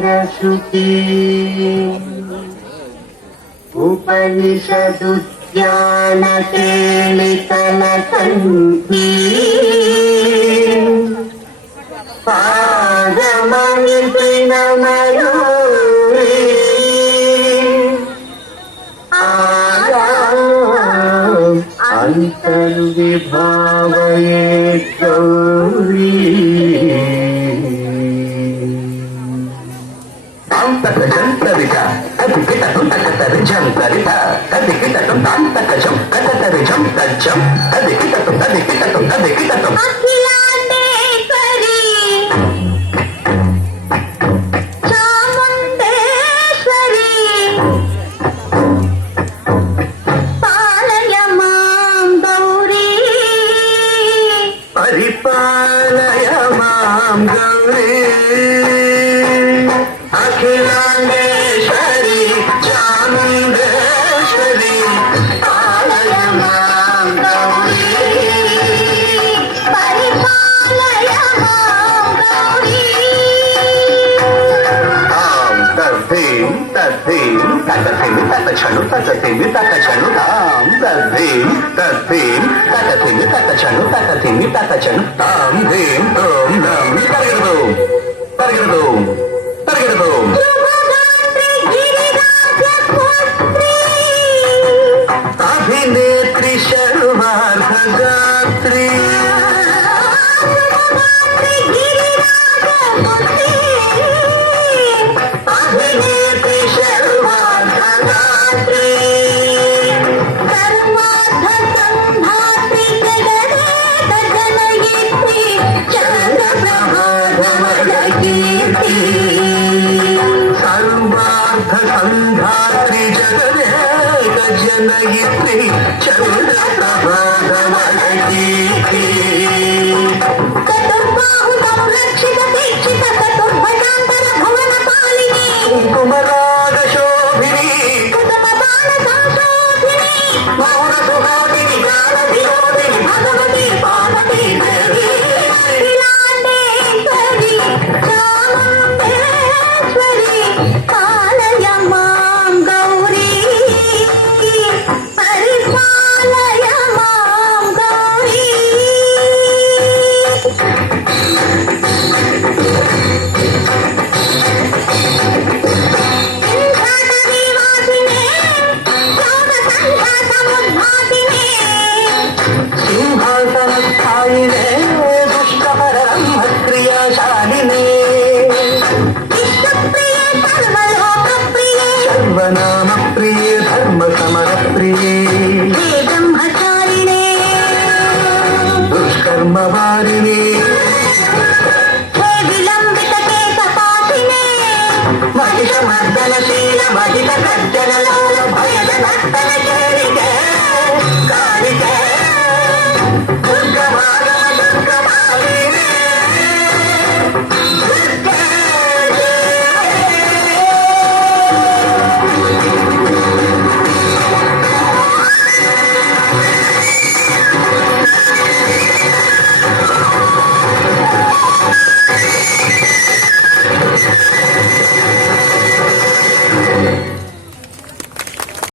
सरस्वती उपनिषदुद्यान केलितलकण्ठी पादमणिपिनमयूरी अंतर्विभावये गौरी जंतरिता अतिकिटं तकतरिजं तरिता अतिकिटं तांतकजं कततरिजं तज्जं अतिकिटं अखिलांडेश्वरी चामुंडेश्वरी पालय मां गौरी परिपालय मां गौरी अखिलांडेश्वरी चामुंडेश्वरी पालय मां गौरी परिपालय मां गौरी तां तद्धीं तद्धीं तकथिं तकछनु तकथिं तकछनु तां तद्धीं तद्धीं तकथिं तकछनु तकथिं तकछनु तां धीं तों नं तरिगिरदों तरिगिरदों तरिगिरदों अभिनेत्री शर्वार्धगात्री अभिनेत्री शर्वार्धगात्री सर्वार्थ संधात्री जगदेक जनयित्री चंद्रप्रभाधवलकीर्ति